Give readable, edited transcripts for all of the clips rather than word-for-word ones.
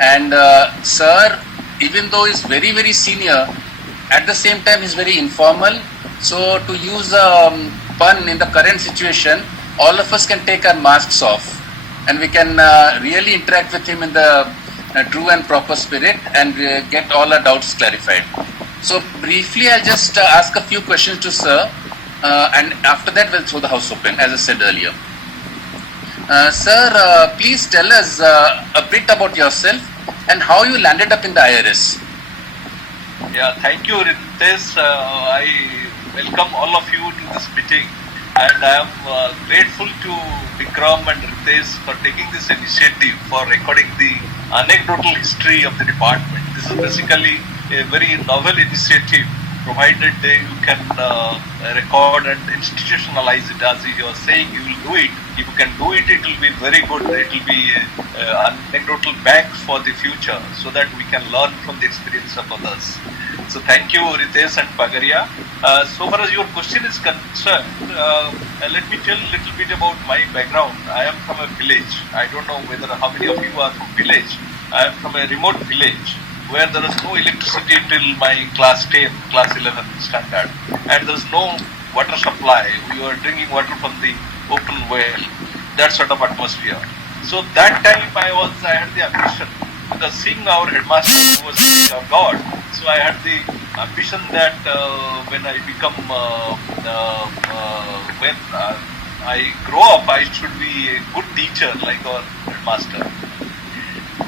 And sir, even though he's very, very senior, at the same time he's very informal. So to use a pun in the current situation, all of us can take our masks off and we can really interact with him in the true and proper spirit and get all our doubts clarified. So briefly, I'll just ask a few questions to sir, and after that we'll throw the house open, as I said earlier. Sir, please tell us a bit about yourself and how you landed up in the IRS. Yeah, thank you, Ritesh. I welcome all of you to this meeting, and I am grateful to Vikram and Ritesh for taking this initiative for recording the anecdotal history of the department. This is basically a very novel initiative, provided you can record and institutionalize it. As you are saying, you will do it. If you can do it, it will be very good. It will be an anecdotal bank for the future, so that we can learn from the experience of others. So thank you, Ritesh and Pagaria. So far as your question is concerned, let me tell a little bit about my background. I am from a village. I don't know how many of you are from village. I am from a remote village where there is no electricity till my class 10, class 11 standard, and there is no water supply. We were drinking water from the open well, that sort of atmosphere. So that time I had the ambition, because seeing our headmaster who was our God, so I had the ambition that when I become, when I grow up, I should be a good teacher like our headmaster.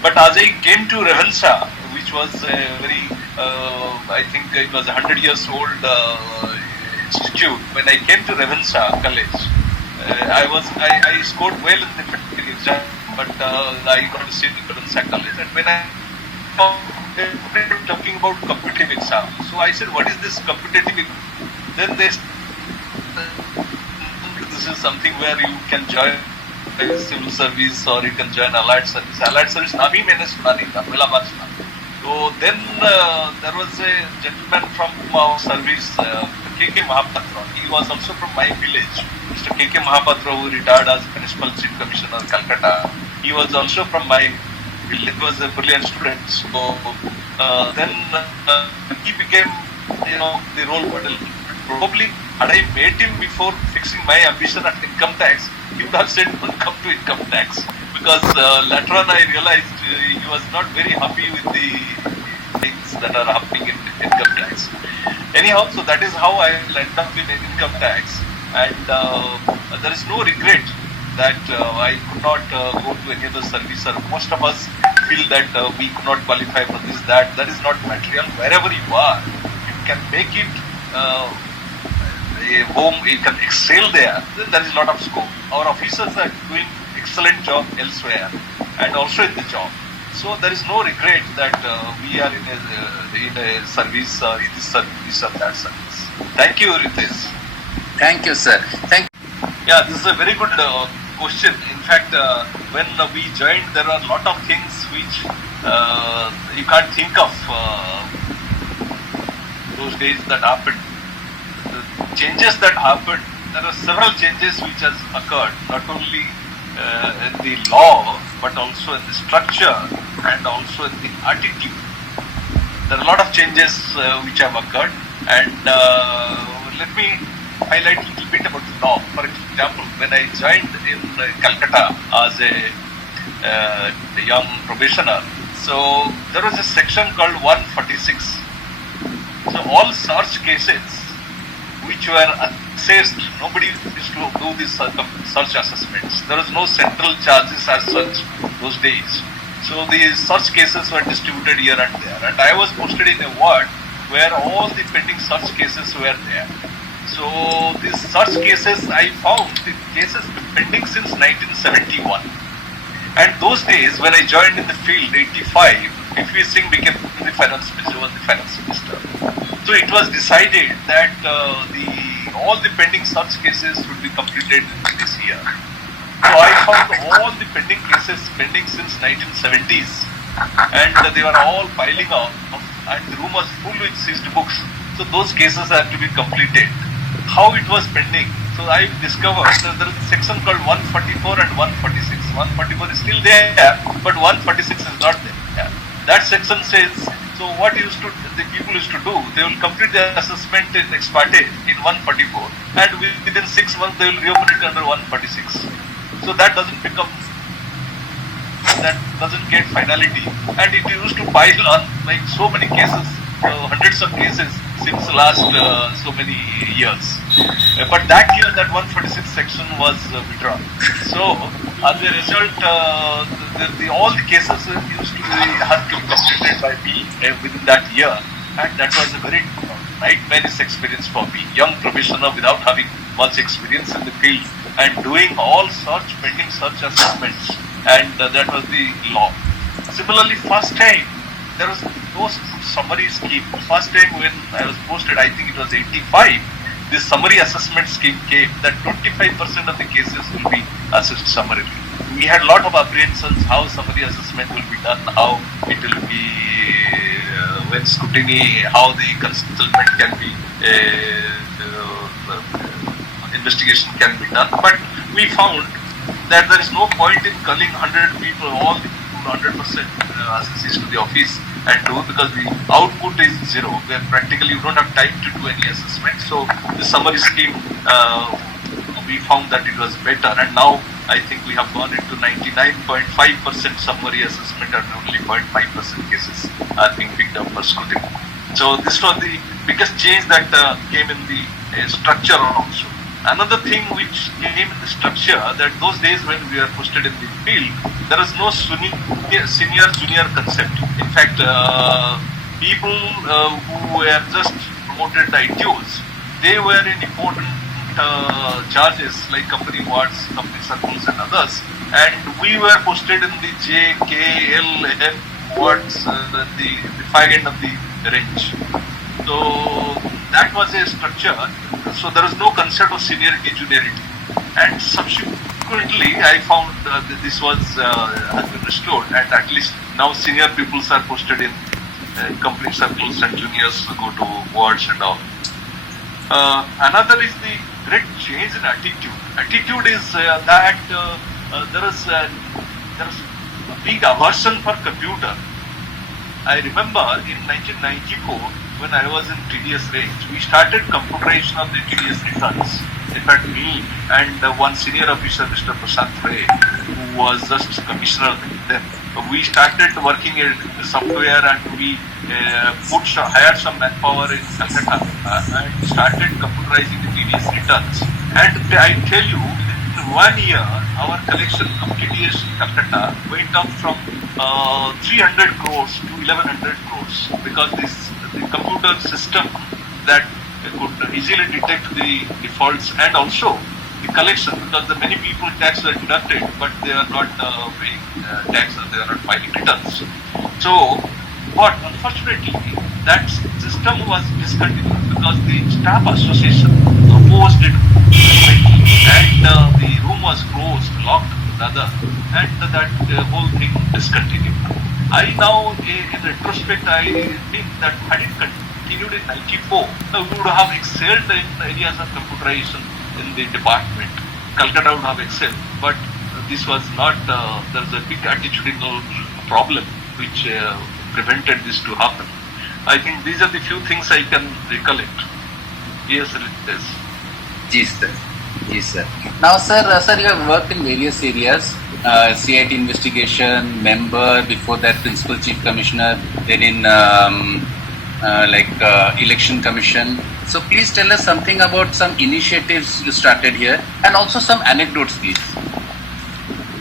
But as I came to Revensa, which was a very, I think it was a 100 years old institute, when I came to Revensa College, I scored well in the metric exam, but I got a seat in Revensa College, and when I talking about competitive exam, so I said, what is this competitive exam? Then this is something where you can join civil service or you can join allied service. Allied service naam hi maine suna nahi tha, pehla baar suna. So then there was a gentleman from our service, K.K. Mahapatra. He was also from my village. Mr. K.K. Mahapatra, who retired as Municipal Chief Commissioner, Calcutta. He was also from my village. He was a brilliant student. So then he became, the role model. Probably, had I met him before fixing my ambition at income tax, he would have said, don't come to income tax. Because later on I realized he was not very happy with the things that are happening in income tax. Anyhow, so that is how I ended up in income tax, and there is no regret that I could not go to any other service. Or most of us feel that we could not qualify for this, that. That is not material. Wherever you are, you can make it a home, you can excel there, then there is a lot of scope. Our officers are doing excellent job elsewhere and also in the job. So there is no regret that we are in a service, in this service or that service. Thank you, Ritesh. Thank you, sir. Yeah, this is a very good question. In fact, when we joined, there are a lot of things which you can't think of those days that happened. The changes that happened, there are several changes which has occurred, not only in the law, but also in the structure and also in the attitude. There are a lot of changes which have occurred, and let me highlight a little bit about the law. For example, when I joined in Calcutta as a young probationer, so there was a section called 146. So all search cases which were assessed, nobody used to do these search assessments. There was no central charges as such those days. So the search cases were distributed here and there. And I was posted in a ward where all the pending search cases were there. So these search cases, I found the cases pending since 1971. And those days, when I joined in the field, 85, P.V. Singh became the finance minister, was the finance minister. So it was decided that all the pending search cases would be completed this year. So I found all the pending cases pending since 1970s, and they were all piling up, and the room was full with seized books. So those cases had to be completed. How it was pending? So I discovered that there is a section called 144 and 146. 144 is still there, but 146 is not there. person says, so what the people used to do, they will complete their assessment in ex parte in 144, and within 6 months they will reopen it under 146. So that doesn't get finality, and it used to pile on like so many cases, hundreds of cases since last so many years. But that year, that 146 section was withdrawn. So as a result, all the cases used to have to be completed by me within that year, and that was a very nightmarish experience for me, young probationer without having much experience in the field and doing all pending search assessments, and that was the law. Similarly, first time there was no summary scheme. First time when I was posted, I think it was 85, this summary assessment scheme came that 25% of the cases will be assessed summarily. We had a lot of apprehensions how summary assessment will be done, how it will be when scrutiny, how the consultant can be investigation can be done. But we found that there is no point in calling 100 people, all the 100% assessees to the office and do, because the output is zero. Where practically you don't have time to do any assessment. So the summary scheme, we found that it was better, and now I think we have gone into 99.5% summary assessment and only 0.5% cases are being picked up for scrutiny. So this was the biggest change that came in the structure also. Another thing which came in the structure, that those days when we were posted in the field, there was no senior-junior concept. In fact, people who were just promoted ITOs, they were in important charges like company wards, company circles and others, and we were posted in the J, K, L, M wards, the fag end of the range. So that was a structure. So there was no concept of seniority, juniority, and subsequently I found this was has been restored, and at least now senior peoples are posted in company circles and juniors go to wards and all. Another is the great change in attitude. Attitude is that there is a big aversion for computer. I remember in 1994, when I was in TDS range, we started computerization of the TDS returns. In fact, me and one senior officer, Mr. Prashant Ray, who was just commissioner then, we started working in the software, and we hired some manpower in Calcutta and started computerizing the TDS returns. And I tell you, in 1 year, our collection of TDS in Calcutta went up from 300 crores to 1100 crores, because the computer system that could easily detect the defaults, and also the collection, because the many people tax were deducted, but they are not paying tax, or they are not filing returns. So, but unfortunately, that system was discontinued because the staff association opposed it, and the room was closed, locked, rather, and that whole thing discontinued. I now, in retrospect, I think that had it continued in 94, we would have excelled in areas of computerization in the department. Calcutta would have excelled, but this was not, there was a big attitudinal problem which prevented this to happen. I think these are the few things I can recollect. Yes, it is. Yes, sir. Yes, sir. Now, sir, you have worked in various areas. CIT investigation, member, before that Principal Chief Commissioner, then in Election Commission. So please tell us something about some initiatives you started here, and also some anecdotes, please.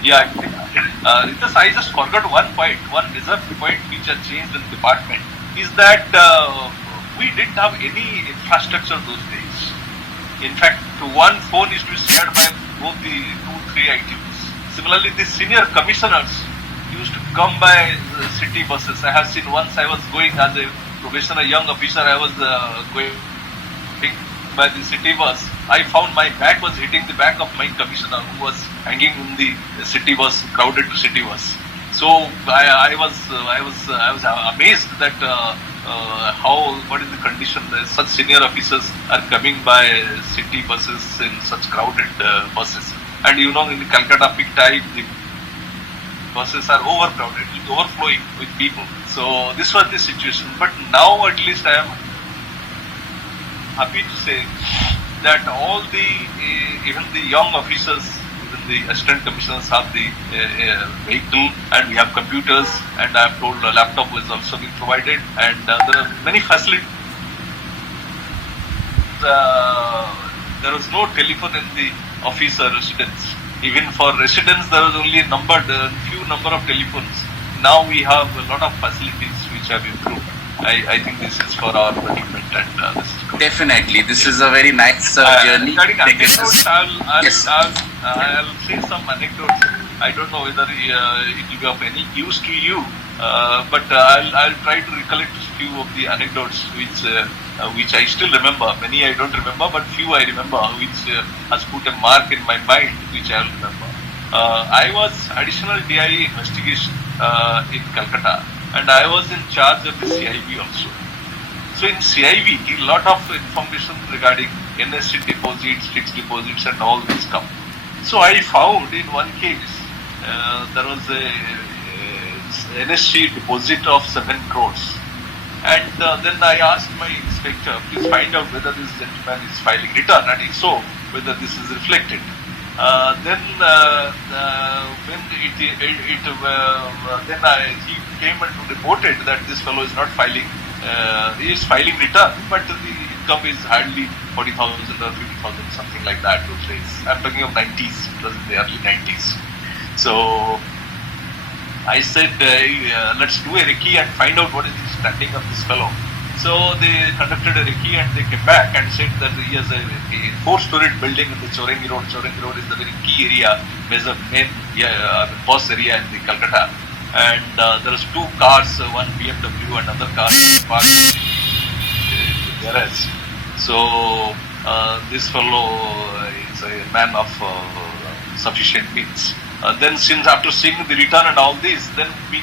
Yeah, Ritas, I just forgot one point, one reserve point which has changed in the department, is that we didn't have any infrastructure those days. In fact, one phone used to be shared by both the 2-3 ITs. Similarly, the senior commissioners used to come by city buses. I have seen once I was going as a probationer, young officer, I was going by the city bus. I found my back was hitting the back of my commissioner, who was hanging in the city bus, crowded to city bus. So I was amazed that what is the condition? Such senior officers are coming by city buses in such crowded buses. And in the Calcutta peak time, the buses are overcrowded, it is overflowing with people. So this was the situation. But now at least I am happy to say that all the, even the young officers, even the assistant commissioners have the vehicle, and we have computers, and I am told a laptop was also being provided, and there are many facilities. There was no telephone in the office or residence. Even for residents, there was only few number of telephones. Now we have a lot of facilities which have improved. I think this is for our betterment, and this is good. Definitely, this is a very nice journey. Regarding This anecdotes, is- Yes. I'll say some anecdotes. I don't know whether it will be of any use to you, but I'll try to recollect few of the anecdotes which I still remember. Many I don't remember, but few I remember, which has put a mark in my mind, which I'll remember. I was additional DI investigation in Calcutta, and I was in charge of the CIB also. So in CIB, a lot of information regarding NSC deposits, fixed deposits, and all this come. So I found in one case there was a NSC deposit of 7 crores. And then I asked my inspector, please find out whether this gentleman is filing return, and if so, whether this is reflected. Then he came and reported that this fellow is not filing. He is filing return, but the income is hardly 40,000 or 50,000, something like that. Those days. I'm talking of 90s. It was in the early 90s. So I said, let's do a recce and find out what is the standing of this fellow. So they conducted a recce and they came back and said that he has a 4-storied building in the Chorengi Road. Chorengi Road is the very key area, main boss area in the Calcutta. And there was 2 cars, one BMW and another car parked in the garage. So this fellow is a man of sufficient means. Then since after seeing the return and all this, then we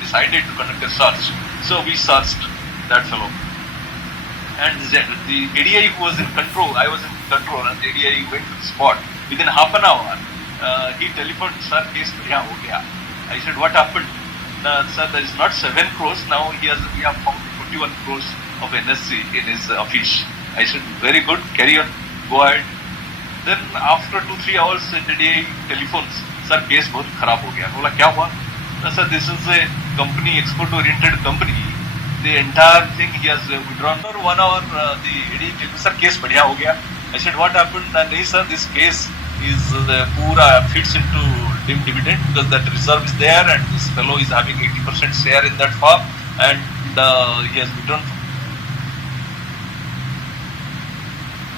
decided to conduct a search. So we searched that fellow. And the ADI who was in control, I was in control, and the ADI went to the spot. Within half an hour, he telephoned, sir, case badhiya ho gaya. I said, what happened? Sir, there is not 7 crores, now we have found 41 crores of NSC in his office. I said, very good, carry on, go ahead. Then after 2-3 hours, the ADI telephones, sir, case बहुत खराब हो गया. बोला क्या हुआ? Sir, this is a company, export-oriented company. The entire thing he has withdrawn. For 1 hour, the ADI told me, sir, case बढ़िया हो गया. I said, what happened? नहीं sir, this case is पूरा fits into dim dividend because that reserve is there and this fellow is having 80% share in that farm and he has withdrawn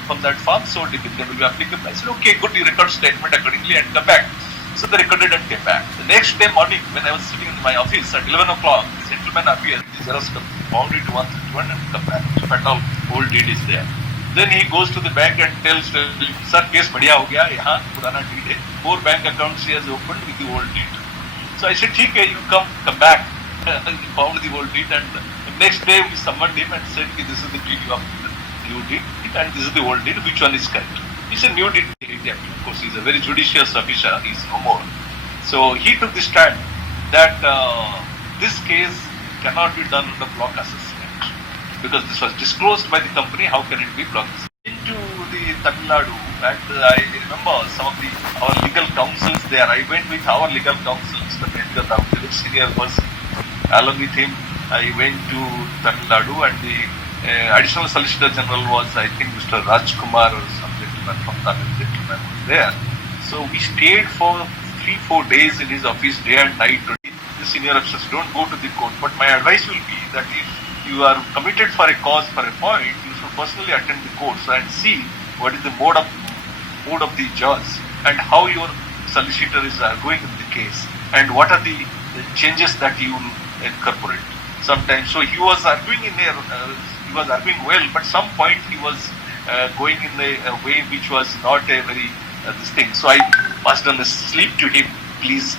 from that farm, so dividend will be applicable. I said, okay, good, you record statement accordingly and come back. So they recorded and came back. The next day morning, when I was sitting in my office at 11 o'clock, the gentleman appeared, the Xerox found it 131 and come back. If at all, old deed is there. Then he goes to the bank and tells, sir, case बढ़िया हो गया, यहाँ पुराना deed है. 4 bank accounts he has opened with the old deed. So I said, ठीक है, you come back. He found the old deed and the next day we summoned him and said, this is the deed you have new deed and this is the old deed, which one is correct? He said new deed. Of course, he is a very judicious officer, he is no more. So he took the stand that this case cannot be done under block assessment because this was disclosed by the company, how can it be block assessment? Into the Tamil Nadu, and I remember some of our legal counsels there. I went with our legal counsel, Mr. Medgar, a very senior person. Along with him, I went to Tamil Nadu and the Additional Solicitor General was, I think, Mr. Rajkumar or some gentleman from Tamil gentleman was there. So we stayed for 3-4 days in his office, day and night. The senior officers don't go to the court, but my advice will be that if you are committed for a cause, for a point, you should personally attend the courts and see what is the mode of the judge and how your solicitor is going in the case and what are the changes that you will incorporate. Sometimes, so he was arguing well, but some point he was going in a way which was not a very this thing. So I passed on a slip to him, please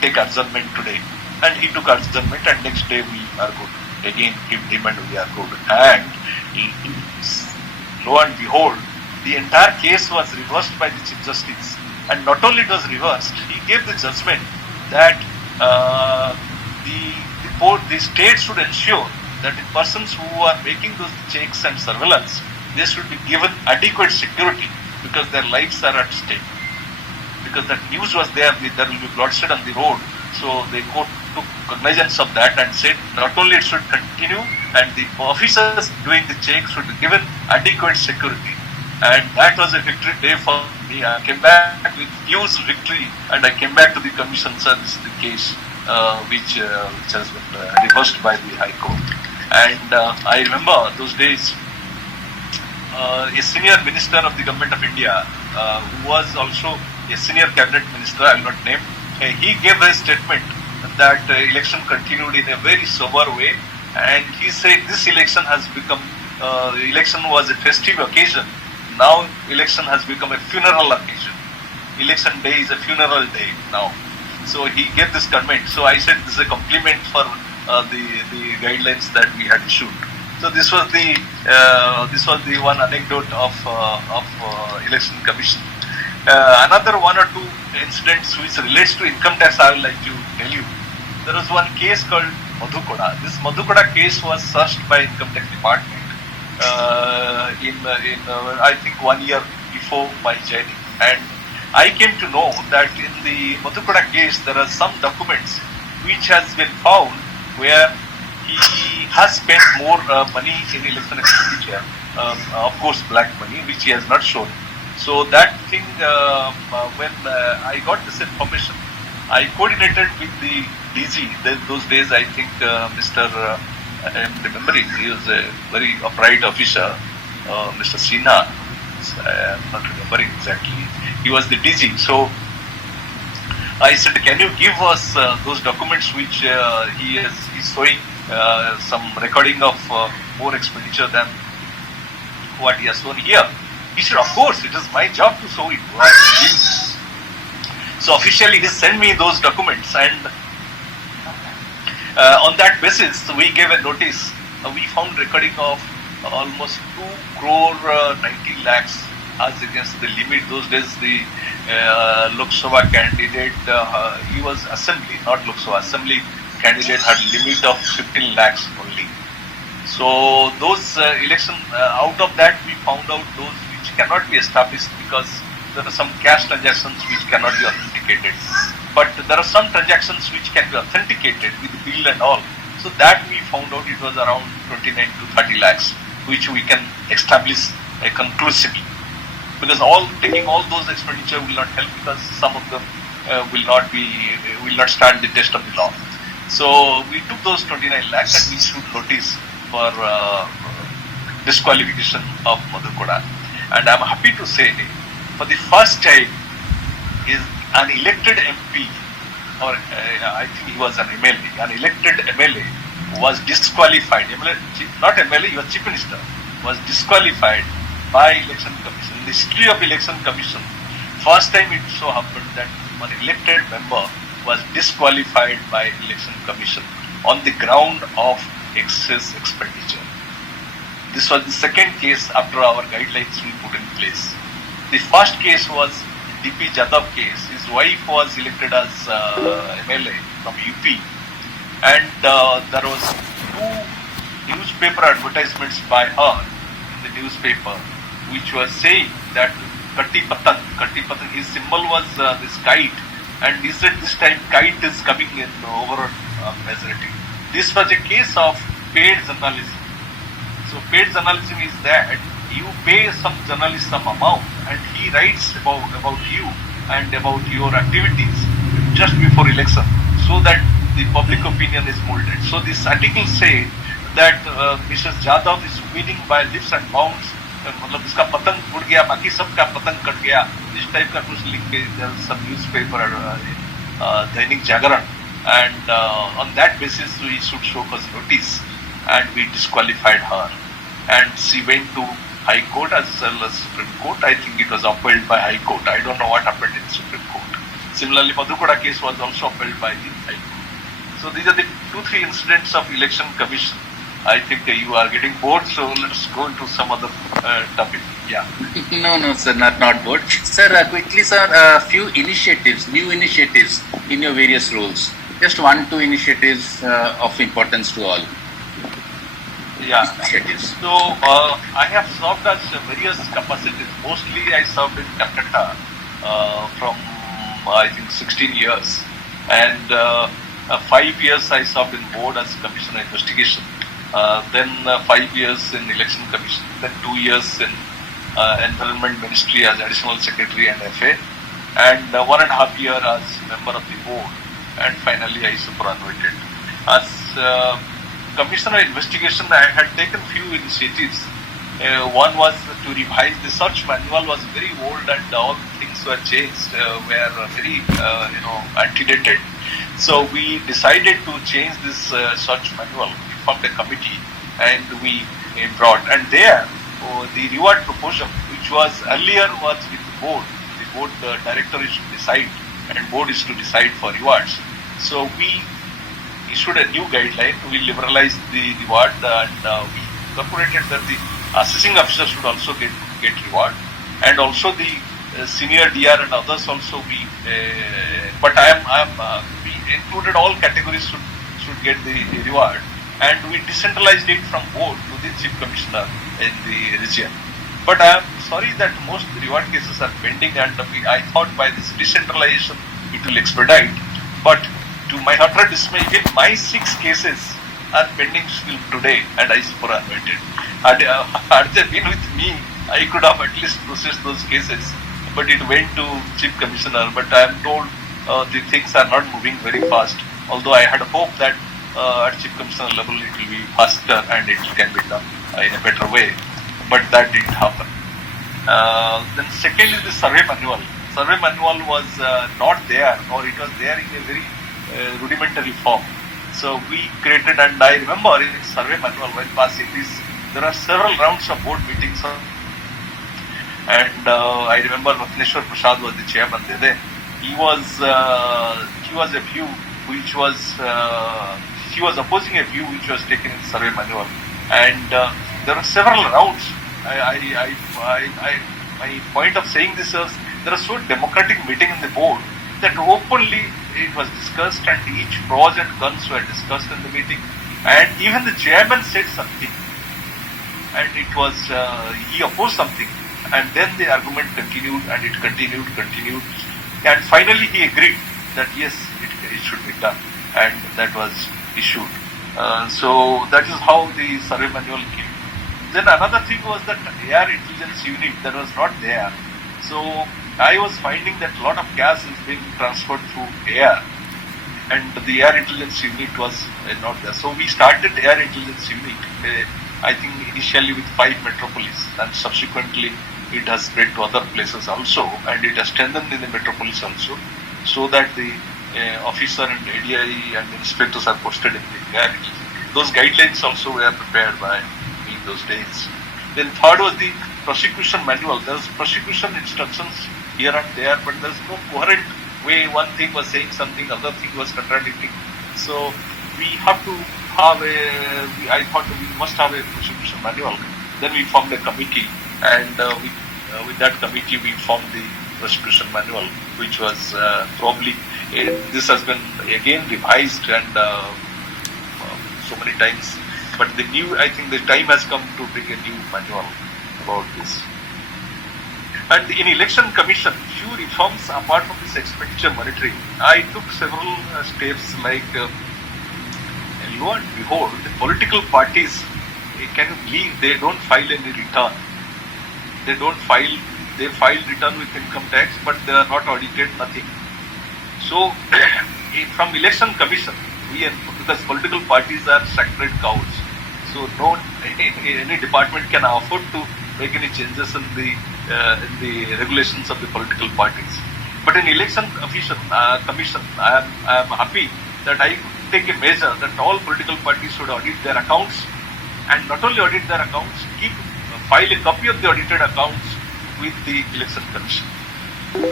take adjournment today. And he took adjournment and next day we are good. Again give him and we are good. And lo and behold, the entire case was reversed by the Chief Justice. And not only it was reversed, he gave the judgment that the state should ensure that the persons who are making those checks and surveillance, they should be given adequate security because their lives are at stake. Because that news was there will be bloodshed on the road. So the court took cognizance of that and said not only it should continue, and the officers doing the checks should be given adequate security. And that was a victory day for me. I came back with huge victory, and I came back to the commission, sir, this is the case which has been reversed by the High Court. And I remember those days, a senior minister of the government of India, who was also a senior cabinet minister, I will not name, he gave a statement that election continued in a very sober way, and he said this election has become, election was a festive occasion, now election has become a funeral occasion. Election day is a funeral day now. So he gave this comment. So I said this is a compliment for the guidelines that we had issued. So this was the one anecdote of election commission. Another one or two incidents which relates to income tax I would like to tell you. There was one case called Madhukoda. This Madhukoda case was searched by income tax department in I think 1 year before my joining, and I came to know that in the Madhukoda case there are some documents which has been found where he has spent more money in election expenditure, of course black money, which he has not shown. So that thing, when I got this information, I coordinated with the DG. Those days I think Mr. I am remembering, he was a very upright officer, Mr. Sinha. I am not remembering exactly. He was the DG. So I said, can you give us those documents which he is showing some recording of more expenditure than what he has shown here? He said, of course, it is my job to show it. So officially he sent me those documents, and on that basis we gave a notice. We found recording of almost 2 crore 90 lakhs as against the limit. Those days the Lok Sabha candidate, he was assembly, not Lok Sabha, assembly candidate had limit of 15 lakhs only. So those election, out of that we found out those which cannot be established because there are some cash transactions which cannot be authenticated. But there are some transactions which can be authenticated with bill and all. So that we found out it was around 29 to 30 lakhs, which we can establish conclusively. Because taking all those expenditure will not help, because some of them will not stand the test of the law. So we took those 29 lakhs and we issued notice for disqualification of Madhukoda. And I am happy to say, for the first time, is an elected MP, or I think he was an MLA, an elected MLA was disqualified. Not MLA, he was Chief Minister, was disqualified by Election Commission. In the history of Election Commission, first time it so happened that one elected member was disqualified by Election Commission on the ground of excess expenditure. This was the second case after our guidelines we put in place. The first case was D.P. Jadhav case. His wife was elected as MLA from UP, and there was 2 newspaper advertisements by her in the newspaper, which was saying that Katti Patang, his symbol was this kite, and he said this time kite is coming in overall majority. This was a case of paid journalism. So paid journalism is that you pay some journalist some amount and he writes about you and about your activities just before election, so that the public opinion is molded. So this article said that Mrs. Jadhav is winning by leaps and bounds. मतलब इसका पतंग उड़ गया, बाकी सबका पतंग cut गया, इस टाइप का कुछ लिख के some newspaper Dainik Jagran, and on that basis we should show us notice, and we disqualified her, and she went to High Court as well as Supreme Court. I think it was upheld by High Court. I don't know what happened in Supreme Court. Similarly, Madhukoda case was also upheld by the High Court. So these are the 2-3 incidents of Election Commission. I think you are getting bored, so let's go into some other topic. Yeah. No, sir, not bored. Sir, quickly, sir, few initiatives, new initiatives in your various roles? Just one, two initiatives of importance to all. Yeah. Initiatives. So I have served as various capacities. Mostly I served in Calcutta from I think 16 years, and 5 years I served in board as commissioner investigation. Then 5 years in election commission. Then 2 years in environment ministry as additional secretary and FA, and 1.5 years as member of the board, and finally I superannuated. As commissioner investigation, I had taken few initiatives. One was to revise the search manual, was very old and all things were changed, were very antedated. So we decided to change this search manual. We formed a committee and we brought, and there the reward proposal, which was earlier was with the board. The board director is to decide and board is to decide for rewards. So we issued a new guideline. We liberalized the reward and we incorporated that the assessing officer should also get reward, and also the senior DR and others also we. But we included all categories should get the reward, and we decentralized it from board to the chief commissioner in the region. But I am sorry that most reward cases are pending, and I thought by this decentralization it will expedite. But to my utter dismay, even my 6 cases are pending still today, and I superannuated. Had they been with me, I could have at least processed those cases. But it went to chief commissioner. But I am told the things are not moving very fast. Although I had hope that at chief commissioner level it will be faster and it can be done in a better way. But that didn't happen. Then second is the survey manual. Survey manual was not there, or it was there in a very rudimentary form. So we created, and I remember in survey manual while passing this, there are several rounds of board meetings, and I remember Ratneshwar Prasad was the chairman there. He was a view which was he was opposing a view which was taken in survey manual, and there are several rounds. My point of saying this is there are so democratic meeting in the board that openly it was discussed, and each pros and cons were discussed in the meeting, and even the chairman said something, and it was he opposed something, and then the argument continued, and it continued, and finally he agreed that yes, it should be done, and that was issued. So that is how the survey manual came. Then another thing was that air intelligence unit that was not there. So I was finding that a lot of gas is being transferred through air, and the air intelligence unit was not there. So we started air intelligence unit, I think initially with 5 metropolis, and subsequently it has spread to other places also, and it has strengthened in the metropolis also, so that the officer and ADI and inspectors are posted in the air intelligence. Those guidelines also were prepared by me in those days. Then third was the prosecution manual. There was prosecution instructions here and there, but there is no coherent way. One thing was saying something, other thing was contradicting. So we have to have I thought we must have a prosecution manual. Then we formed a committee, and with that committee we formed the prosecution manual, which was probably, this has been again revised and so many times. But I think the time has come to bring a new manual about this. And in election commission, few reforms apart from this expenditure monitoring. I took several steps, like lo and behold, the political parties, can you believe they don't file any return? They file return with income tax, but they are not audited, nothing. So from election commission, because political parties are sacred cows, so no any department can afford to make any changes in the regulations of the political parties. But in election commission, I am happy that I could take a measure that all political parties should audit their accounts, and not only audit their accounts, file a copy of the audited accounts with the election commission.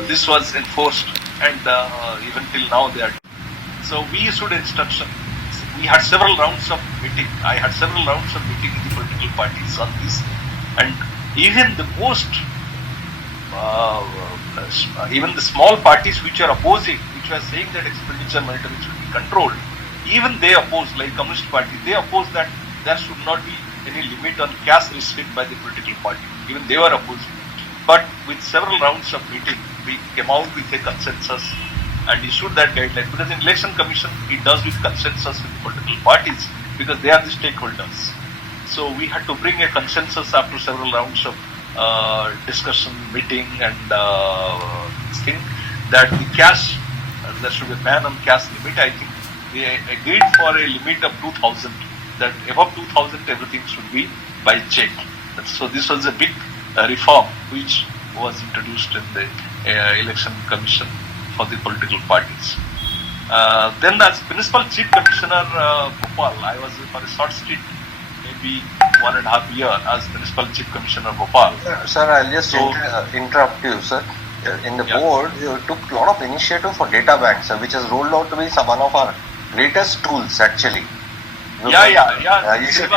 This was enforced, and even till now they are. So we issued instruction. We had several rounds of meeting. I had several rounds of meeting with the political parties on this, and even the even the small parties which are opposing, which which were saying that expenditure monitoring should be controlled, even they opposed, like Communist Party, they opposed that there should not be any limit on cash receipt by the political party. Even they were opposed. But with several rounds of meeting, we came out with a consensus and issued that guideline. Because in election commission, it does with consensus with the political parties because they are the stakeholders. So we had to bring a consensus after several rounds of discussion, meeting, and this thing that the cash, there should be a ban on cash limit. I think we agreed for a limit of 2,000. That above 2,000 everything should be by check. So this was a big reform which was introduced in the election commission for the political parties. Then as Principal Chief Commissioner Bhopal, I was for a short stint, maybe 1.5 years as Principal Chief Commissioner Bhopal. Sir, I'll just interrupt you, sir. In the board, you took a lot of initiative for data banks, which has rolled out to be one of our greatest tools actually. You should.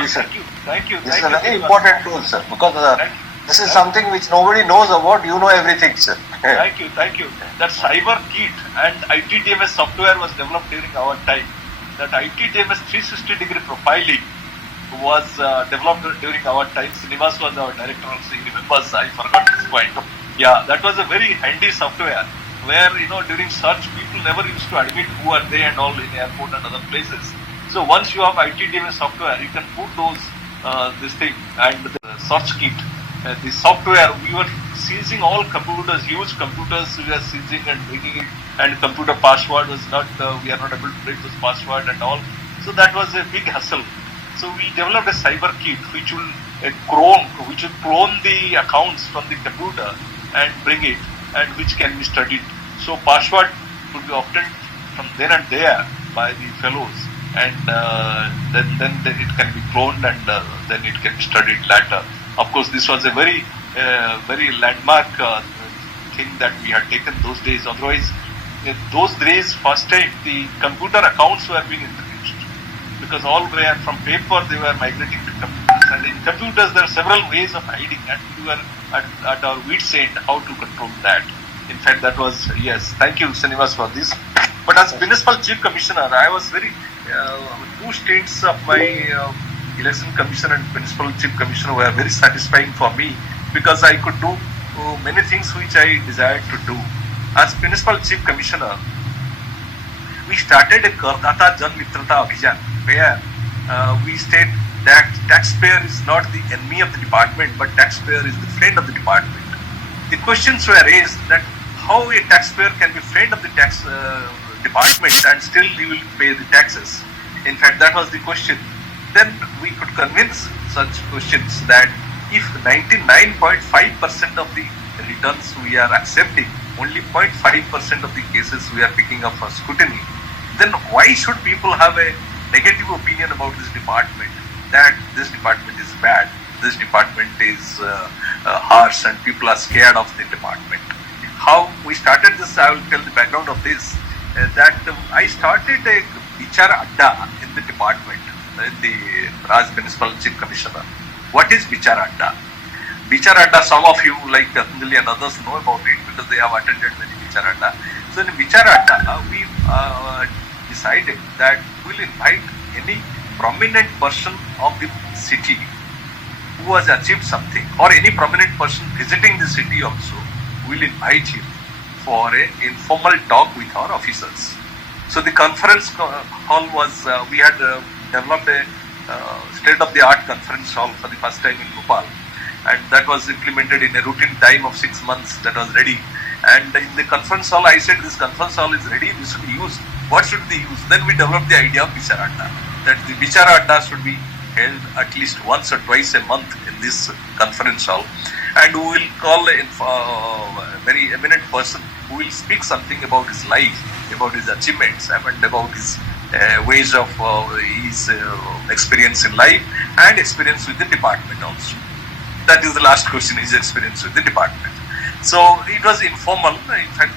Thank you. This is a very important tool, sir, because this is something which nobody knows about. You know everything, sir. Thank you. That cyber kit and ITDMS software was developed during our time. That ITDMS 360-degree profiling was developed during our time. Srinivas was our director also, he remembers, I forgot this point. Yeah, that was a very handy software where, during search, people never used to admit who are they and all in airport and other places. So once you have ITDMS software, you can put those, this thing and the search kit. The software, we were seizing all computers, huge computers we were seizing and bringing it, and computer password was not, we are not able to break this password and all. So that was a big hassle. So we developed a cyber kit which will clone the accounts from the computer and bring it, and which can be studied. So password could be obtained from there and there by the fellows, and then it can be cloned and then it can be studied later. Of course, this was a very landmark thing that we had taken those days. Otherwise, in those days, first time the computer accounts were being introduced, because all were from paper, they were migrating to computers. And in computers, there are several ways of hiding, and we were at our wit's end how to control that. In fact, that was, yes, thank you, Srinivas, for this. But as Municipal Chief Commissioner, I was very, 2 stints of my Election Commission and Principal Chief Commissioner were very satisfying for me, because I could do many things which I desired to do. As Principal Chief Commissioner, we started a Karnata Jan Mitrata Abhijan, where we state that taxpayer is not the enemy of the department, but taxpayer is the friend of the department. The questions were raised that how a taxpayer can be friend of the tax department and still he will pay the taxes. In fact, that was the question. Then we could convince such questions that if 99.5% of the returns we are accepting, only 0.5% of the cases we are picking up for scrutiny, then why should people have a negative opinion about this department, that this department is bad, this department is harsh and people are scared of the department. How we started this, I will tell the background of this, that I started a Bichara Adda in the department, the Raj Municipal Chief Commissioner. What is Bichara Adda? Bichara Adda, some of you like Patanjali and others know about it because they have attended many Bichara Adda. So in Bichara Adda, we decided that we will invite any prominent person of the city who has achieved something, or any prominent person visiting the city also, we will invite him for an informal talk with our officers. So the conference hall was, we had developed a state-of-the-art conference hall for the first time in Bhopal, and that was implemented in a routine time of 6 months. That was ready, and in the conference hall I said, this conference hall is ready, this should be used. What should be used? Then we developed the idea of Bichara Adda, that the Bichara Adda should be held at least once or twice a month in this conference hall, and we will call a very eminent person who will speak something about his life, about his achievements, and about his ways of his experience in life and experience with the department also. That is the last question, his experience with the department. So it was informal. In fact,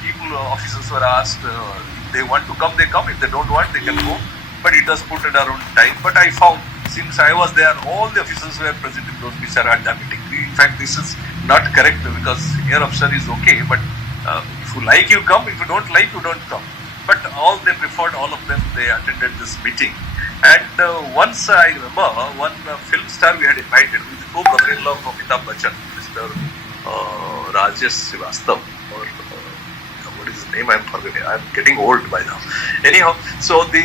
officers were asked, if they want to come, they come. If they don't want, they can go. But it was put at our own time. But I found, since I was there, all the officers were present in those Bichara Adda meetings. In fact, this is not correct, because senior officer is okay, but if you like, you come. If you don't like, you don't come. but they preferred, all of them, they attended this meeting. And once I remember, one film star we had invited, who is the co-brother-in-law of Amitabh Bachchan, Mr. Rajesh Srivastav, or what is his name? I'm forgetting. I'm getting old by now. Anyhow, so the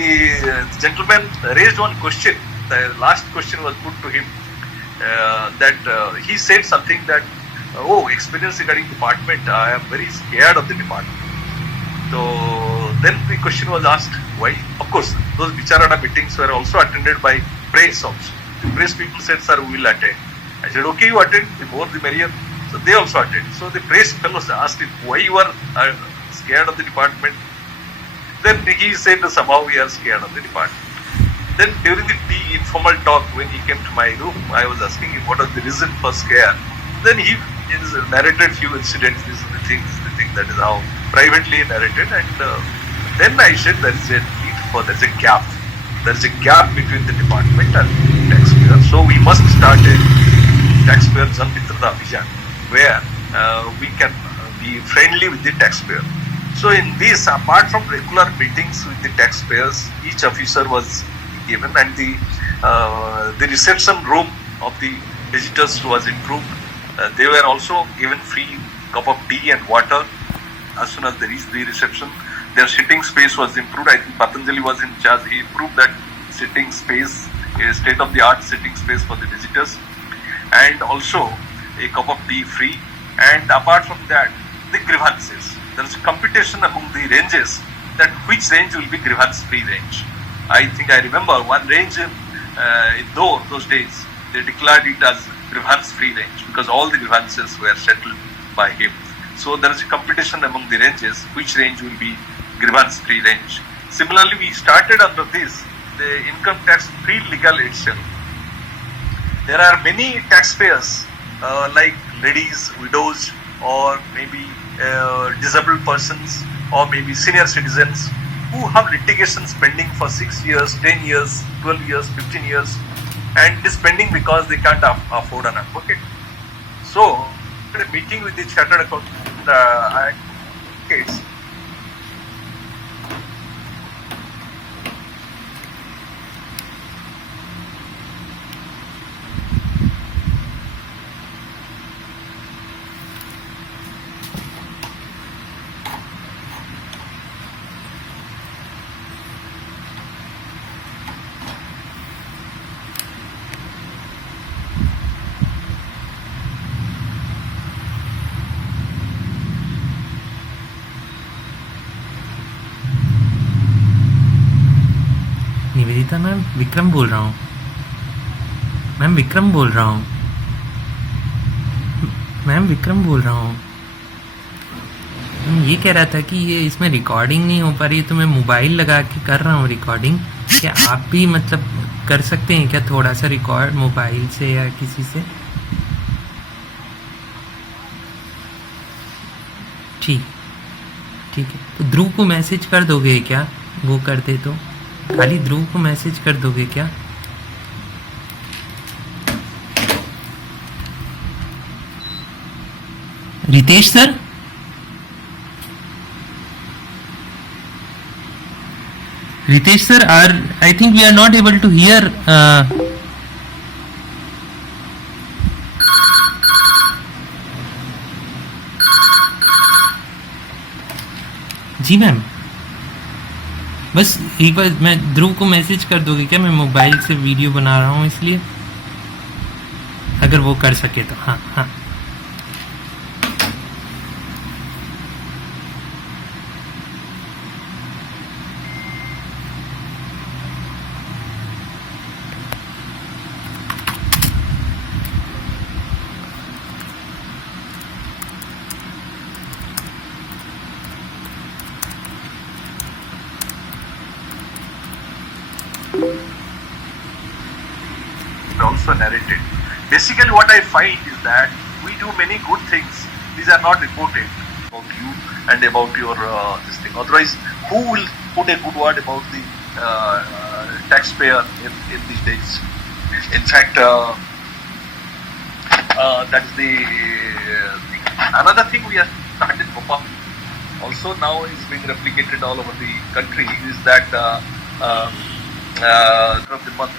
gentleman raised one question. The last question was put to him, that he said something that, experience regarding department, I am very scared of the department. So then the question was asked, why? Of course, those Bicharada meetings were also attended by press also. The press people said, sir, we will attend. I said, okay, you attend, the more the merrier. So they also attend. So the press fellows asked him, why you are scared of the department? Then he said, somehow we are scared of the department. Then during the tea informal talk, when he came to my room, I was asking him what was the reason for scare. Then he narrated few incidents, these are the thing that is how privately narrated. And then I said there is a gap. There is a gap between the department and taxpayer. So we must start a taxpayer Jan Mitrata Abhiyan, where we can be friendly with the taxpayer. So in this, apart from regular meetings with the taxpayers, each officer was given, and the reception room of the visitors was improved. They were also given free cup of tea and water as soon as they reached the reception. Their sitting space was improved. I think Patanjali was in charge. He improved that sitting space, a state-of-the-art sitting space for the visitors, and also a cup of tea free. And apart from that, the grievances. There is competition among the ranges that which range will be grievance-free range. I think I remember one range in those days, they declared it as grievance-free range because all the grievances were settled by him. So there is a competition among the ranges, which range will be grievance-free range. Similarly, we started under this, the income tax free legal itself. There are many taxpayers like ladies, widows, or maybe disabled persons, or maybe senior citizens who have litigations pending for 6 years, 10 years, 12 years, 15 years, and it is pending because they can't afford an advocate. So, a meeting with the chartered accountant advocates. Nivedita ma'am, Vikram बोल रहा हूँ ma'am, Vikram बोल रहा हूँ ma'am, Vikram बोल रहा हूँ। ये कह रहा था कि ये इसमें रिकॉर्डिंग नहीं हो पा रही है, तो मैं मोबाइल लगा के कर रहा हूँ रिकॉर्डिंग। क्या आप भी मतलब कर सकते हैं क्या थोड़ा सा रिकॉर्ड मोबाइल से या किसी से? ठीक है। तो ध्रुव को मैसेज कर दोगे क्या? वो कर दे तो खाली ध्रुव को मैसेज कर दोगे क्या? Ritesh sir, are I think we are not able to hear. जी मैम, बस एक बार मैं ध्रुव को मैसेज कर दोगे क्या? मैं मोबाइल से वीडियो बना रहा हूँ इसलिए, अगर वो कर सके तो। हाँ। Also narrated. Basically, what I find is that we do many good things. These are not reported about you and about your this thing. Otherwise, who will put a good word about the taxpayer in these days? In fact, that is the thing. Another thing we have started also now is being replicated all over the country is that of the month.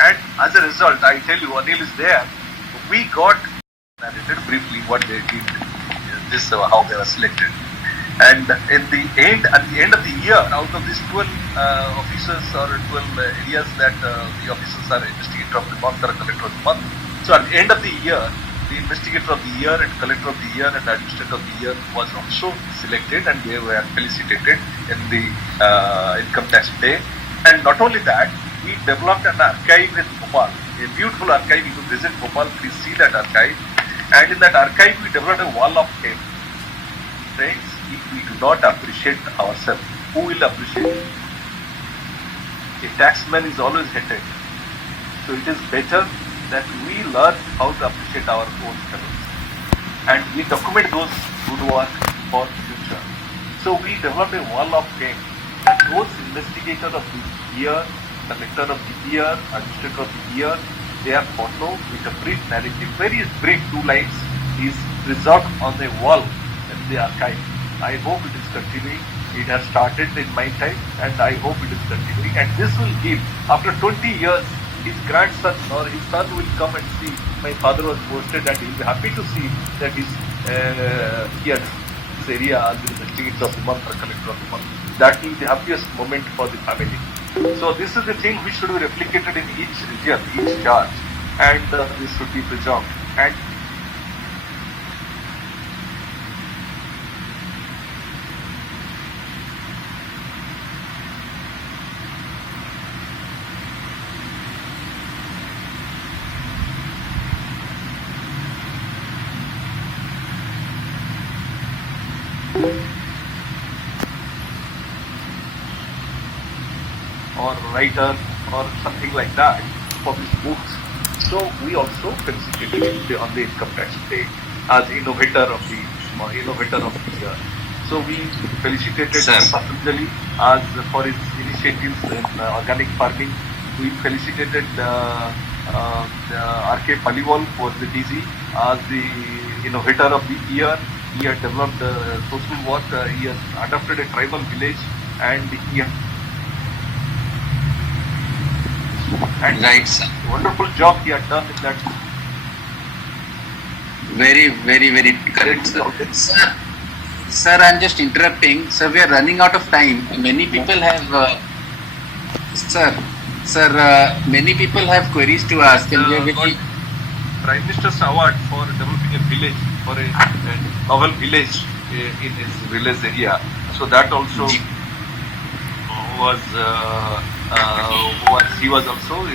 And as a result, I tell you, Anil is there. We got narrated briefly what they did, this how they were selected. And at the end of the year, out of these 12 officers or 12 areas that the officers are investigator of the month or collector of the month. So at the end of the year, the investigator of the year and collector of the year and administrator of the year was also selected, and they were felicitated in the income tax day. And not only that, we developed an archive in Bhopal, a beautiful archive. You visit Bhopal, please see that archive. And in that archive, we developed a wall of fame. Friends, if we do not appreciate ourselves, who will appreciate? A taxman is always hated. So it is better that we learn how to appreciate our own fellows. And we document those good work for the future. So we developed a wall of fame. And those investigators of the year, collector of the year, administrator of the year, their photo with a brief narrative, very brief 2 lines, is preserved on the wall in the archive. I hope it is continuing. It has started in my time, and I hope it is continuing. And this will give, after 20 years, his grandson or his son will come and see my father was posted, and he will be happy to see that his here this area as the investigator of the month or collector of the month. That will be the happiest moment for the family. So this is the thing which should be replicated in each region, each charge, and this should be preserved. And or writer or something like that for these books. So we also felicitated him on the income tax day as innovator of the year. So we felicitated Patanjali as for his initiatives in organic farming. We felicitated R.K. Paliwal for the DG as the innovator of the year. He had developed social work. He has adopted a tribal village, and he and Right, sir. wonderful job he had done in that. Very, very, very correct, sir. Sir, I'm just interrupting. Sir, we are running out of time. Many people have, many people have queries to ask, and we are very. Prime Minister's award for developing a village, for a novel village in his village area. So that also he was also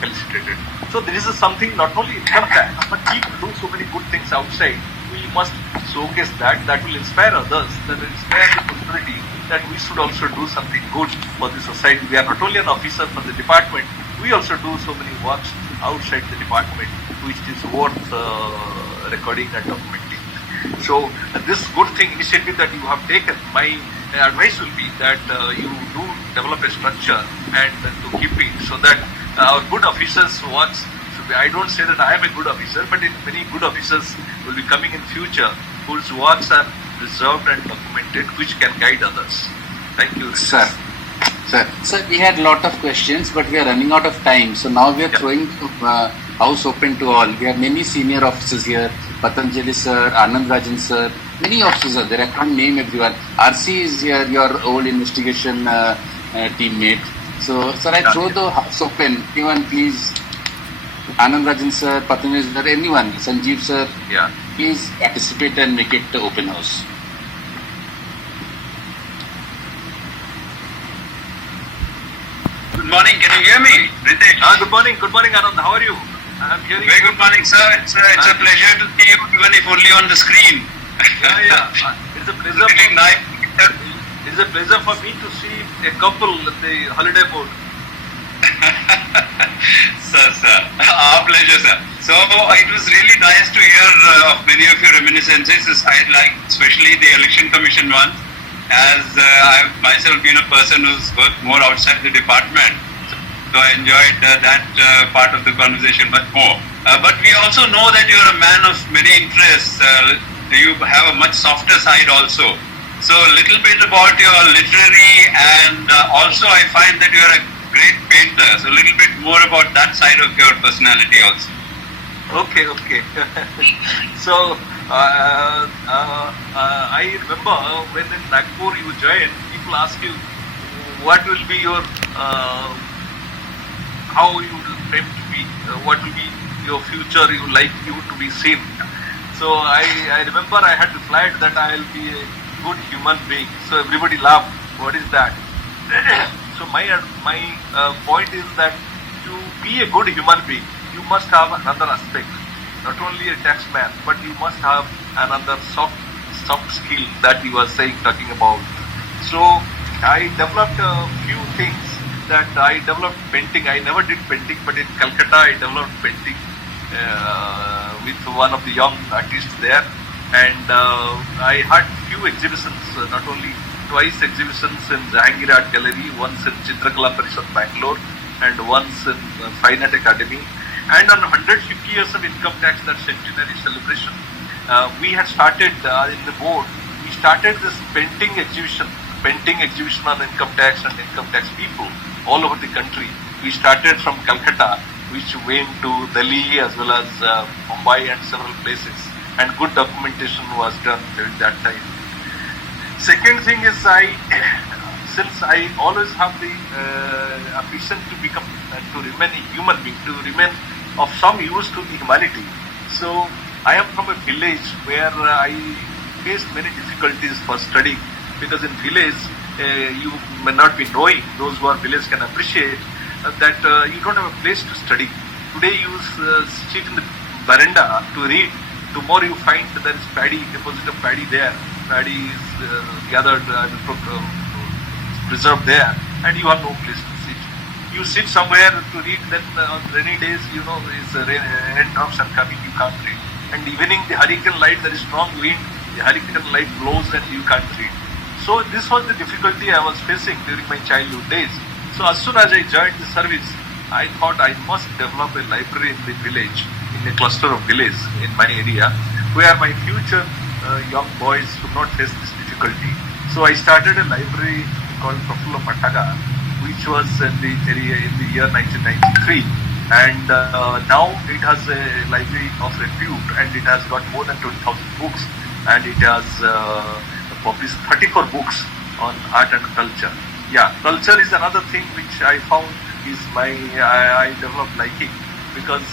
felicitated. So this is something not only income tax, but keep doing so many good things outside. We must showcase that. That will inspire others. That will inspire the community. That we should also do something good for the society. We are not only an officer from the department. We also do so many works outside the department, which is worth recording and documenting. So this good thing initiative that you have taken, my advice will be that you do develop a structure and to keep it so that our good officers' works should be. I don't say that I am a good officer, but many good officers will be coming in future whose works are preserved and documented, which can guide others. Thank you, Sir. Sir, we had a lot of questions, but we are running out of time. So now we are throwing the house open to all. We have many senior officers here. Patanjali sir, Anand Rajan sir, many officers are there. I can't name everyone. RC is here, your old investigation teammate. So, sir, I throw the house open. Anyone, please. Anand Rajan sir, Patanjali sir, anyone. Sanjeev sir, please participate and make it the open house. Good morning, can you hear me? Ritesh. Good morning, Anand. How are you? I am hearing. Very good morning, sir. It's a pleasure to see you, even if only on the screen. It's a pleasure. It's a pleasure for me to see a couple at the holiday board. Sir, our pleasure, sir. So it was really nice to hear of many of your reminiscences. I'd like, especially the election commission one, as I've myself been a person who's worked more outside the department. So I enjoyed that part of the conversation much more. But we also know that you're a man of many interests. You have a much softer side also. So a little bit about your literary, and also I find that you are a great painter. So a little bit more about that side of your personality also. Okay. So I remember when in Nagpur you joined, people ask you what will be your how you will aim to be, what will be your future you like you to be seen. So I remember I had replied that I will be a good human being. So everybody laughed. What is that? So my point is that to be a good human being, you must have another aspect. Not only a taxman, but you must have another soft skill that you are talking about. So I developed a few things. That I developed painting. I never did painting, but in Calcutta I developed painting with one of the young artists there, and I had few exhibitions. Not only twice exhibitions in Jahangir Art Gallery, once in Chitrakala Parishad Bangalore, and once in Fine Art Academy. And on 150 years of income tax, that centenary celebration, we had started in the board. We started this painting exhibition on income tax and income tax people all over the country. We started from Calcutta, which went to Delhi as well as Mumbai and several places, and good documentation was done during that time. Second thing is since I always have the ambition to become, to remain a human being, to remain of some use to the humanity. So I am from a village where I faced many difficulties for studying, because in village you may not be knowing, those who are village can appreciate that you don't have a place to study. Today you sit in the veranda to read. Tomorrow you find there is paddy, deposit of paddy there. Paddy is gathered and preserved there, and you have no place to sit. You sit somewhere to read, then on rainy days, raindrops are coming, you can't read. And evening, the hurricane light, there is strong wind, the hurricane light blows and you can't read. So this was the difficulty I was facing during my childhood days. So as soon as I joined the service, I thought I must develop a library in the village, in a cluster of villages in my area, where my future young boys should not face this difficulty. So I started a library called Prafulla Pataga, which was in the year 1993. And now it has a library of repute, and it has got more than 20,000 books, and it has published 34 books on art and culture. Yeah, culture is another thing which I found is I developed liking, because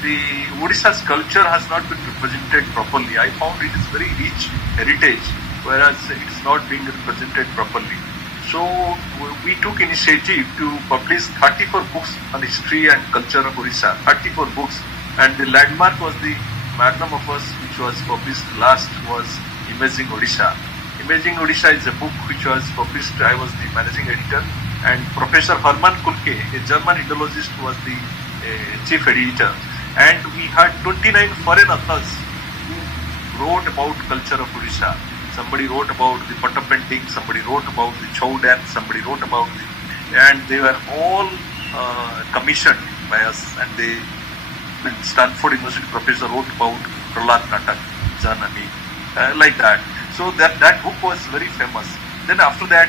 the Odisha's culture has not been represented properly. I found it is very rich heritage, whereas it is not being represented properly. So we took initiative to publish 34 books on history and culture of Odisha, 34 books, and the landmark was the magnum opus which was published last was Imaging Odisha. Imaging Odisha is a book which was published, I was the managing editor, and Professor Hermann Kulke, a German Indologist, was the chief editor. And we had 29 foreign authors who wrote about culture of Odisha. Somebody wrote about the Patta painting, somebody wrote about the Chau dance, somebody wrote about and they were all commissioned by us, and they, Stanford University professor wrote about Prahlad Natak, Janani, like that. So that book was very famous. Then after that,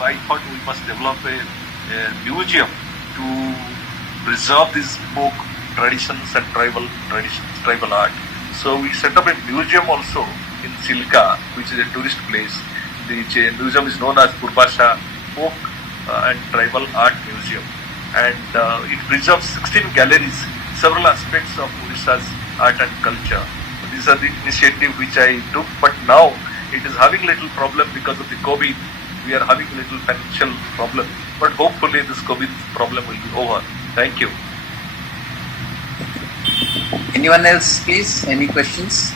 I thought we must develop a museum to preserve this folk traditions and tribal art. So we set up a museum also in Silka, which is a tourist place. The museum is known as Purbasha Folk and Tribal Art Museum, and it preserves 16 galleries, several aspects of Odisha's art and culture. These are the initiative which I took, but now it is having little problem because of the COVID. We are having little financial problem, but hopefully this COVID problem will be over. Thank you. Anyone else, please? Any questions?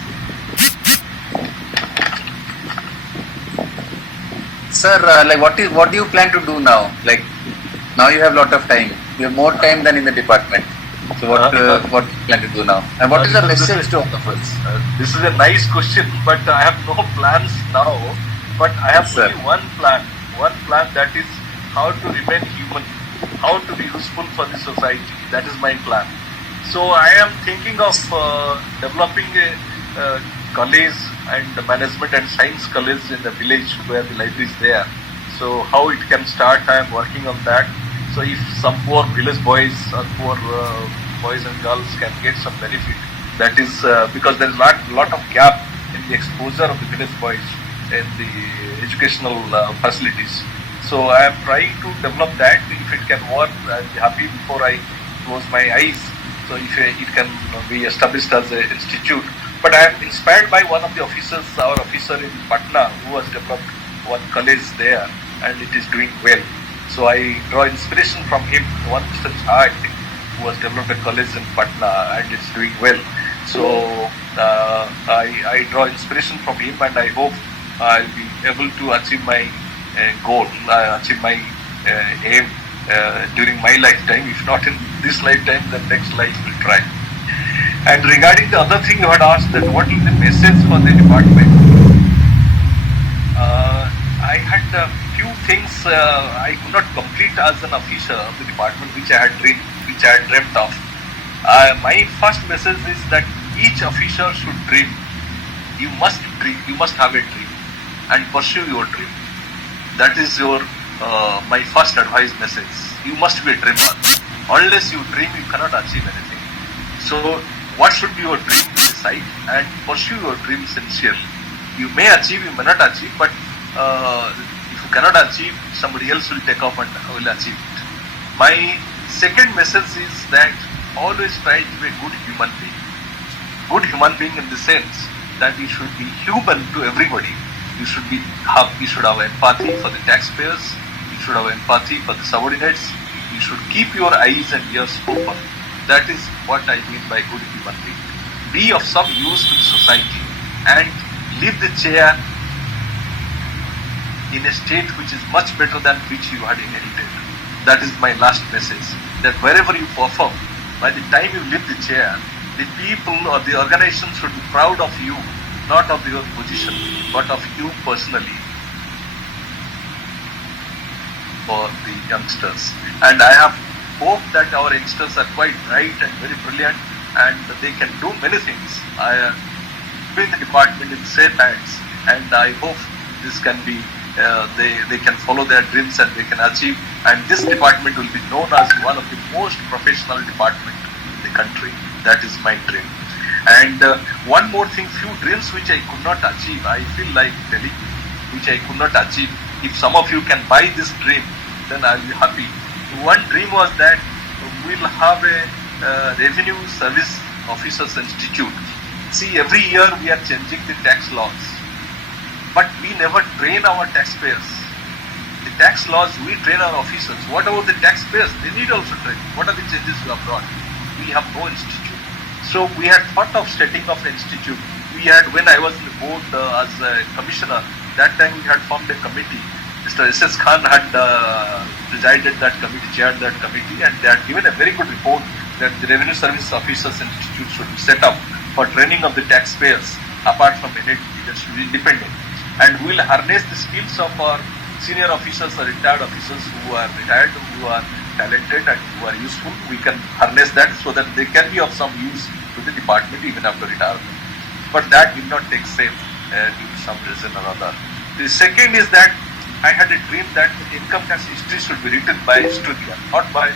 Sir, what do you plan to do now? Like, now you have lot of time. You have more time than in the department. So what do you plan to do now? And what is the message to all of us? This is a nice question, but I have no plans now. But I have only one plan that is how to remain human, how to be useful for the society. That is my plan. So I am thinking of developing a college and the management and science college in the village where the library is there. So how it can start, I am working on that. So if some poor village boys or poor boys and girls can get some benefit, that is because there is lot of gap in the exposure of the village boys in the educational facilities. So I am trying to develop that. If it can work, I'll be happy before I close my eyes. So if it can be established as an institute. But I am inspired by one of the officers, our officer in Patna, who has developed one college there, and it is doing well. So I draw inspiration from him, one Mr. Jha, I think, who has developed a college in Patna, and it's doing well. So I draw inspiration from him, and I hope I'll be able to achieve my goal, achieve my aim during my lifetime. If not in this lifetime, then next life will try. And regarding the other thing you had asked, that what is the message for the department? I had a few things I could not complete as an officer of the department, which I had dreamt of. My first message is that each officer should dream. You must dream. You must have a dream and pursue your dream. That is your my first advice message. You must be a dreamer. Unless you dream, you cannot achieve anything. So, what should be your dream? Decide and pursue your dream sincerely. You may achieve, you may not achieve, but if you cannot achieve, somebody else will take off and will achieve it. My second message is that always try to be a good human being. Good human being in the sense that you should be human to everybody. You should have empathy for the taxpayers. You should have empathy for the subordinates. You should keep your eyes and ears open. That is what I mean by good human being. Be of some use to the society and leave the chair in a state which is much better than which you had inherited. That is my last message. That wherever you perform, by the time you leave the chair, the people or the organization should be proud of you, not of your position, but of you personally. For the youngsters. And I have hope that our youngsters are quite bright and very brilliant, and they can do many things. I with the department in safe hands, and I hope this can be they can follow their dreams and they can achieve. And this department will be known as one of the most professional department in the country. That is my dream. And one more thing, few dreams which I could not achieve, I feel like telling you, which I could not achieve. If some of you can buy this dream, then I'll be happy. One dream was that we'll have a Revenue Service Officers Institute. See, every year we are changing the tax laws, but we never train our taxpayers. The tax laws, we train our officers. What about the taxpayers? They need also training. What are the changes you have brought? We have no institute. So we had thought of setting up an institute. We had, when I was in the board as a commissioner, that time we had formed a committee. Mr. S.S. Khan had presided that committee, chaired that committee, and they had given a very good report that the Revenue Service Officers Institute should be set up for training of the taxpayers apart from NAD. That should be independent. And we will harness the skills of our senior officers or retired officers who are retired, who are talented and who are useful. We can harness that so that they can be of some use to the department even after retirement. But that did not take shape due to some reason or other. The second is that I had a dream that income tax history should be written by a historian, not by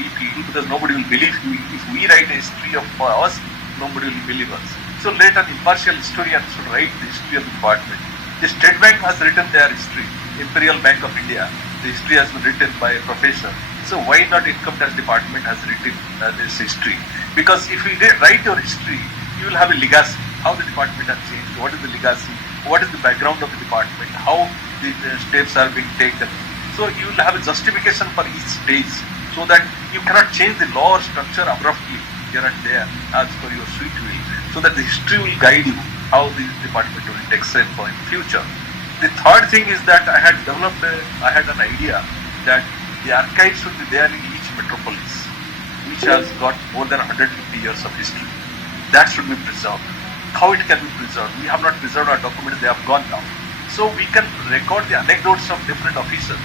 we people, because nobody will believe you. If we write a history of us, nobody will believe us. So let an impartial historian should write the history of the department. The State Bank has written their history, Imperial Bank of India. The history has been written by a professor. So why not Income Tax Department has written this history? Because if you write your history, you will have a legacy. How the department has changed, what is the legacy, what is the background of the department, how the steps are being taken. So you will have a justification for each stage, so that you cannot change the law or structure abruptly here and there as per your sweet will. So that the history will guide you how the department will take shape for in future. The third thing is that I had an idea that the archive should be there in each metropolis, which has got more than 150 years of history. That should be preserved. How it can be preserved? We have not preserved our documents, they have gone now. So we can record the anecdotes of different officers,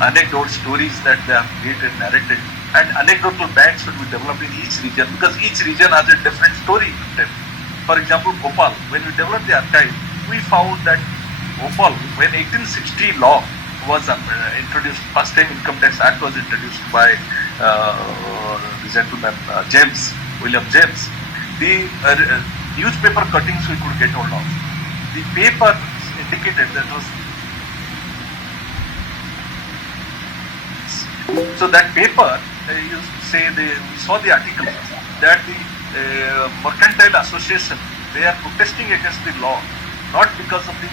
anecdote stories that they have created, narrated, and anecdotal banks should be developed in each region, because each region has a different story to tell. For example, Bhopal, when we developed the archive, we found that Bhopal, when 1860 law was introduced, first time Income Tax Act was introduced by the gentleman William James, the newspaper cuttings we could get hold of. The paper indicated that was so that paper you say we saw the article that the Mercantile Association, they are protesting against the law, not because of the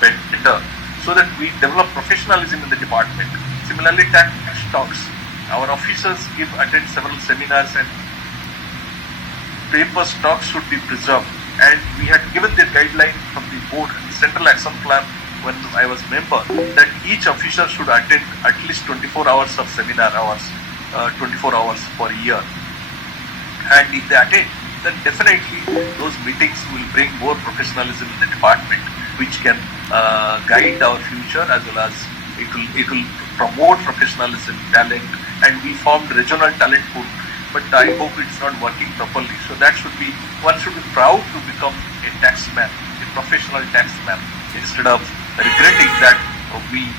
better, so that we develop professionalism in the department. Similarly, tax talks. Our officers attend several seminars, and paper stocks should be preserved. And we had given the guideline from the board, the Central Action Plan, when I was member, that each officer should attend at least 24 hours of seminar hours, 24 hours per year. And if they attend, then definitely those meetings will bring more professionalism in the department, which can guide our future, as well as it will promote professionalism, talent, and we formed regional talent pool. But I hope it's not working properly. So that one should be proud to become a taxman, a professional taxman, instead of regretting that we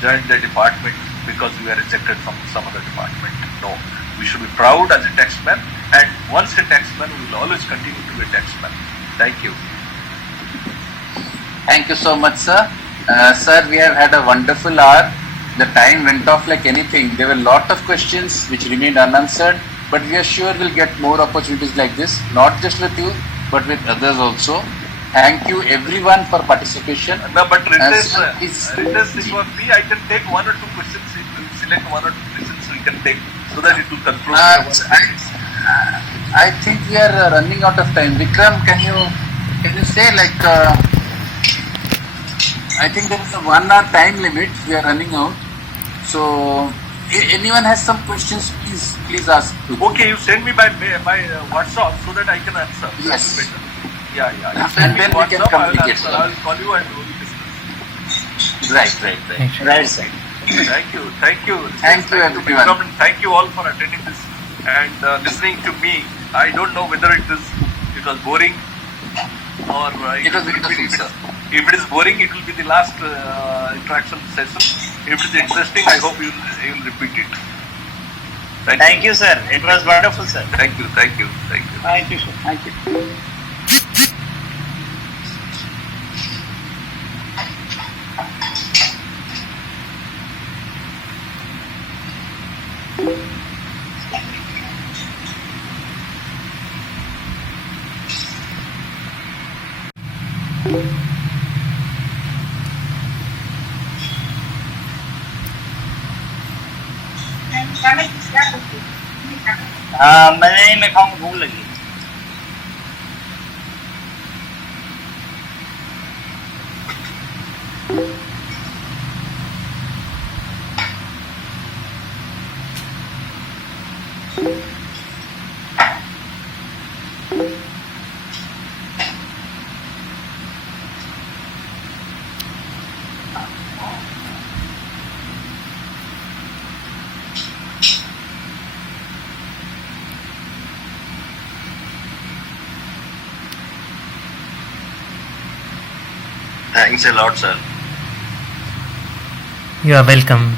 joined the department because we were rejected from some other department. No, we should be proud as a taxman, and once a taxman, we will always continue to be a taxman. Thank you. Thank you so much, sir. Sir, we have had a wonderful hour. The time went off like anything. There were a lot of questions which remained unanswered, but we are sure we'll get more opportunities like this, not just with you, but with others also. Thank you everyone for participation. No, but Ritesh, sir, this was me. I can take one or two questions. If you select one or two questions, we can take, so that it will conclude. I think we are running out of time. Vikram, can you say like? I think there is a 1 hour time limit. We are running out. So, anyone has some questions, please ask. Okay, you send me by WhatsApp so that I can answer. Yes. That's better. Yeah. You And send me then we can WhatsApp, communicate. I'll call you and we will discuss. Right, sir. Thank you. Thank you, everyone. Vikram, and thank you all for attending this and listening to me. I don't know whether it was boring or It was interesting, sir. If it is boring, it will be the last interaction session. If it is interesting, I hope you will repeat it. Thank you, sir. It was wonderful, sir. Thank you. Thank you, sir. Thank you. मैं खाऊंगा, भूख लगी। Thanks a lot, sir. You are welcome.